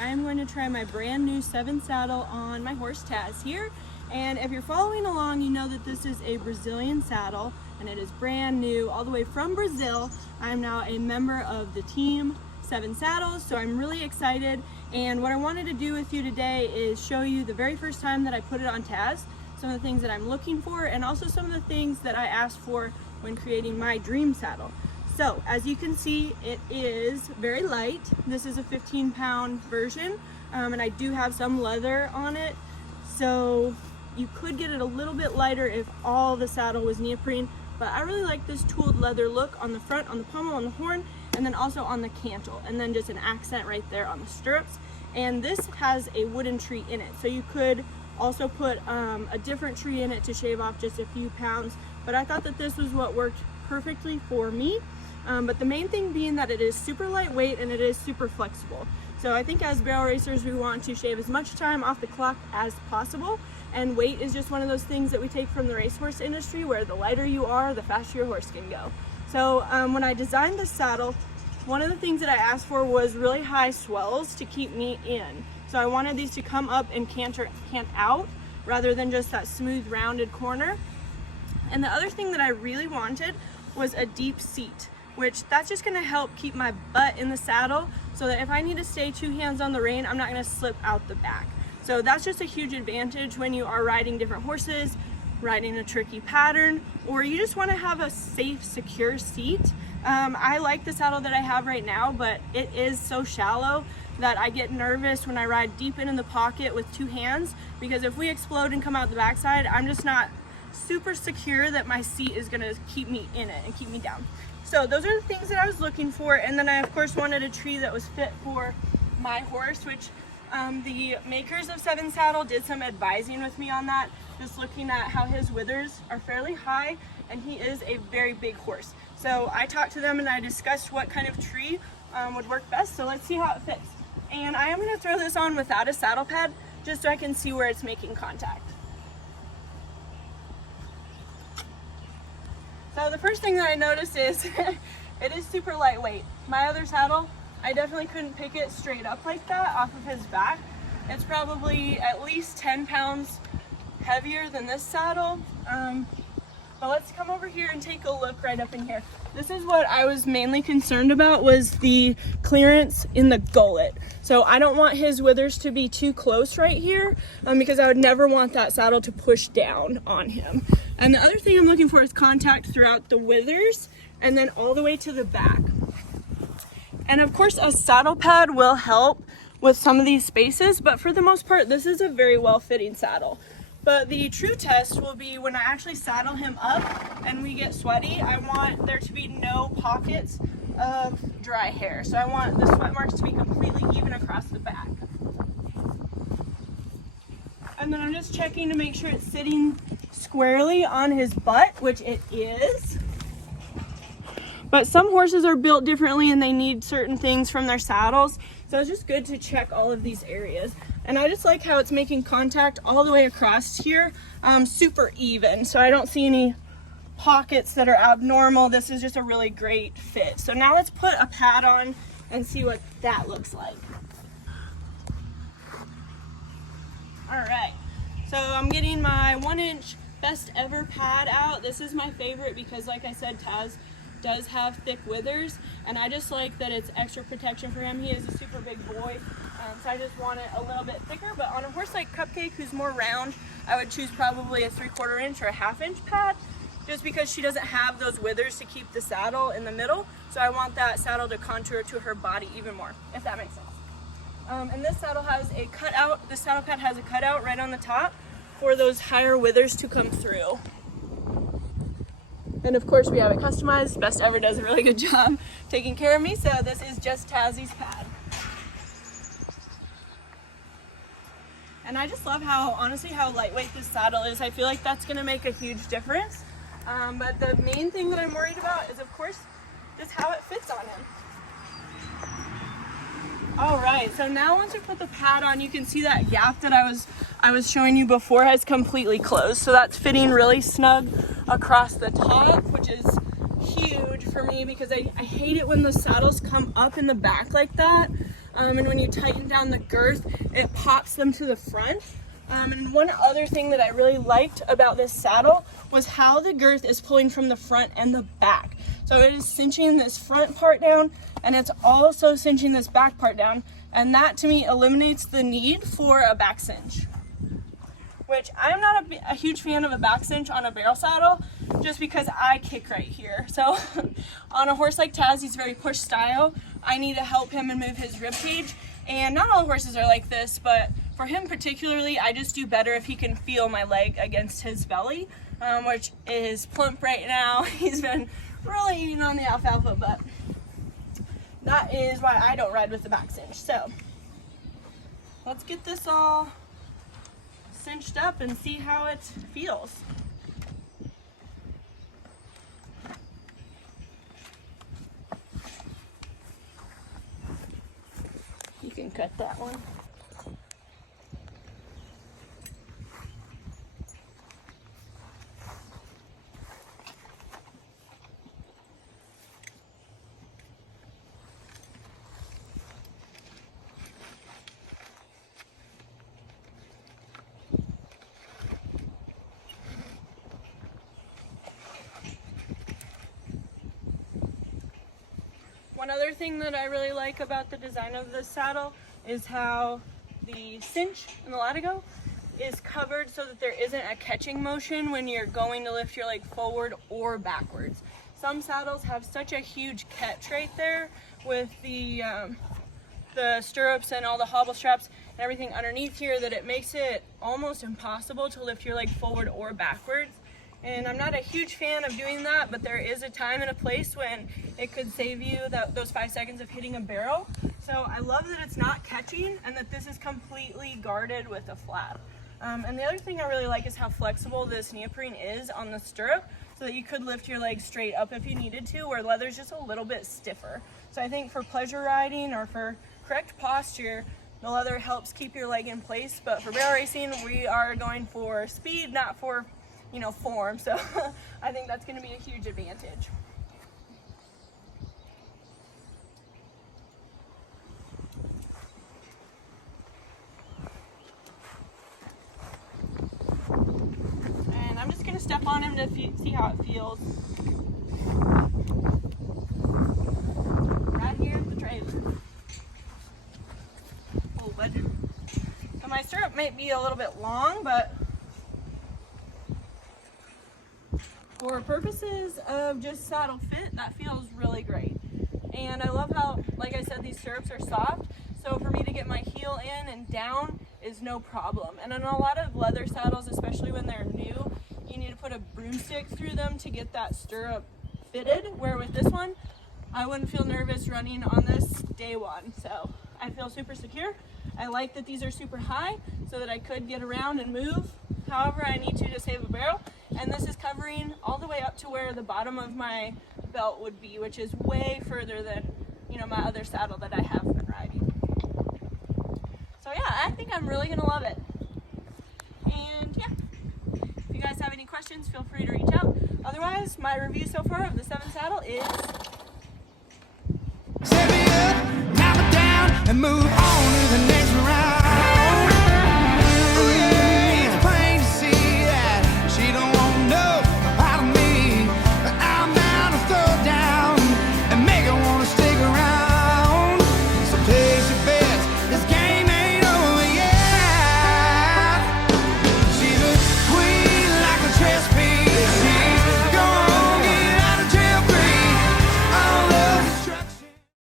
I'm going to try my brand new 7 saddle on my horse Taz here. And if you're following along, you know that this is a Brazilian saddle and it is brand new all the way from Brazil. I'm now a member of the team 7 Saddles, so I'm really excited. And what I wanted to do with you today is show you the very first time that I put it on Taz, some of the things that I'm looking for, and also some of the things that I asked for when creating my dream saddle. So as you can see, it is very light. This is a 15-pound version, and I do have some leather on it. So you could get it a little bit lighter if all the saddle was neoprene, but I really like this tooled leather look on the front, on the pommel, on the horn, and then also on the cantle, and then just an accent right there on the stirrups. And this has a wooden tree in it, so you could also put a different tree in it to shave off just a few pounds, but I thought that this was what worked perfectly for me. But the main thing being that it is super lightweight and it is super flexible. So I think as barrel racers, we want to shave as much time off the clock as possible, and weight is just one of those things that we take from the racehorse industry, where the lighter you are, the faster your horse can go. So when I designed this saddle, one of the things that I asked for was really high swells to keep me in. So I wanted these to come up and cant out rather than just that smooth rounded corner. And the other thing that I really wanted was a deep seat, which that's just going to help keep my butt in the saddle so that if I need to stay 2 hands on the rein, I'm not going to slip out the back. So that's just a huge advantage when you are riding different horses, riding a tricky pattern, or you just want to have a safe, secure seat. I like the saddle that I have right now, but it is so shallow that I get nervous when I ride deep into the pocket with 2 hands, because if we explode and come out the backside, I'm just not super secure that my seat is going to keep me in it and keep me down. So those are the things that I was looking for. And then I of course wanted a tree that was fit for my horse, which the makers of 7 Saddle did some advising with me on that, just looking at how his withers are fairly high and he is a very big horse. So I talked to them and I discussed what kind of tree would work best. So let's see how it fits. And I am going to throw this on without a saddle pad just so I can see where it's making contact. So the first thing that I noticed is it is super lightweight. My other saddle, I definitely couldn't pick it straight up like that off of his back. It's probably at least 10 pounds heavier than this saddle. But let's come over here and take a look right up in here. This is what I was mainly concerned about, was the clearance in the gullet. So I don't want his withers to be too close right here, because I would never want that saddle to push down on him. And the other thing I'm looking for is contact throughout the withers and then all the way to the back. And of course a saddle pad will help with some of these spaces, but for the most part this is a very well fitting saddle. But the true test will be when I actually saddle him up and we get sweaty. I want there to be no pockets of dry hair. So I want the sweat marks to be completely even across the back. And then I'm just checking to make sure it's sitting squarely on his butt, which it is. But some horses are built differently and they need certain things from their saddles. So it's just good to check all of these areas. And I just like how it's making contact all the way across here, super even. So I don't see any pockets that are abnormal. This is just a really great fit. So now let's put a pad on and see what that looks like. All right, so I'm getting my 1-inch best ever pad out. This is my favorite because, like I said, Taz does have thick withers, and I just like that it's extra protection for him. He is a super big boy, so I just want it a little bit thicker. But on a horse like Cupcake, who's more round, I would choose probably a 3/4 inch or a 1/2 inch pad, just because she doesn't have those withers to keep the saddle in the middle. So I want that saddle to contour to her body even more, if that makes sense. And this saddle has a cutout. The saddle pad has a cutout right on the top for those higher withers to come through. And of course we have it customized. Best Ever does a really good job taking care of me, so this is just Tazzy's pad. And I just love how, honestly, how lightweight this saddle is. I feel like that's gonna make a huge difference. But the main thing that I'm worried about is, of course, just how it fits on him. All right, so now once we put the pad on, you can see that gap that I was showing you before has completely closed. So that's fitting really snug across the top, which is huge for me because I hate it when the saddles come up in the back like that. and when you tighten down the girth, it pops them to the front. And one other thing that I really liked about this saddle was how the girth is pulling from the front and the back. So it is cinching this front part down, and it's also cinching this back part down, and that to me eliminates the need for a back cinch, which I'm not a huge fan of a back cinch on a barrel saddle, just because I kick right here. So on a horse like Taz, he's very push style. I need to help him and move his rib cage, and not all horses are like this, but for him particularly, I just do better if he can feel my leg against his belly, which is plump right now. He's been really eating on the alfalfa, but that is why I don't ride with the back cinch. So let's get this all cinched up and see how it feels. You can cut that one. One other thing that I really like about the design of this saddle is how the cinch and the latigo is covered so that there isn't a catching motion when you're going to lift your leg forward or backwards. Some saddles have such a huge catch right there with the stirrups and all the hobble straps and everything underneath here that it makes it almost impossible to lift your leg forward or backwards. And I'm not a huge fan of doing that, but there is a time and a place when it could save you those 5 seconds of hitting a barrel. So I love that it's not catching and that this is completely guarded with a flap. And the other thing I really like is how flexible this neoprene is on the stirrup, so that you could lift your leg straight up if you needed to, where leather's just a little bit stiffer. So I think for pleasure riding or for correct posture, the leather helps keep your leg in place, but for barrel racing, we are going for speed, not for form, so I think that's going to be a huge advantage. And I'm just going to step on him to see how it feels. Right here at the trailer. Oh, bud. So my stirrup might be a little bit long, but for purposes of just saddle fit, that feels really great. And I love how, like I said, these stirrups are soft, so for me to get my heel in and down is no problem. And in a lot of leather saddles, especially when they're new, you need to put a broomstick through them to get that stirrup fitted, where with this one, I wouldn't feel nervous running on this day one. So I feel super secure. I like that these are super high so that I could get around and move however I need to save a barrel. And this is covering all the way up to where the bottom of my belt would be, which is way further than my other saddle that I have been riding. So yeah, I think I'm really gonna love it. And yeah, if you guys have any questions, feel free to reach out. Otherwise, my review so far of the 7 saddle is... Set me up, knock it down, and move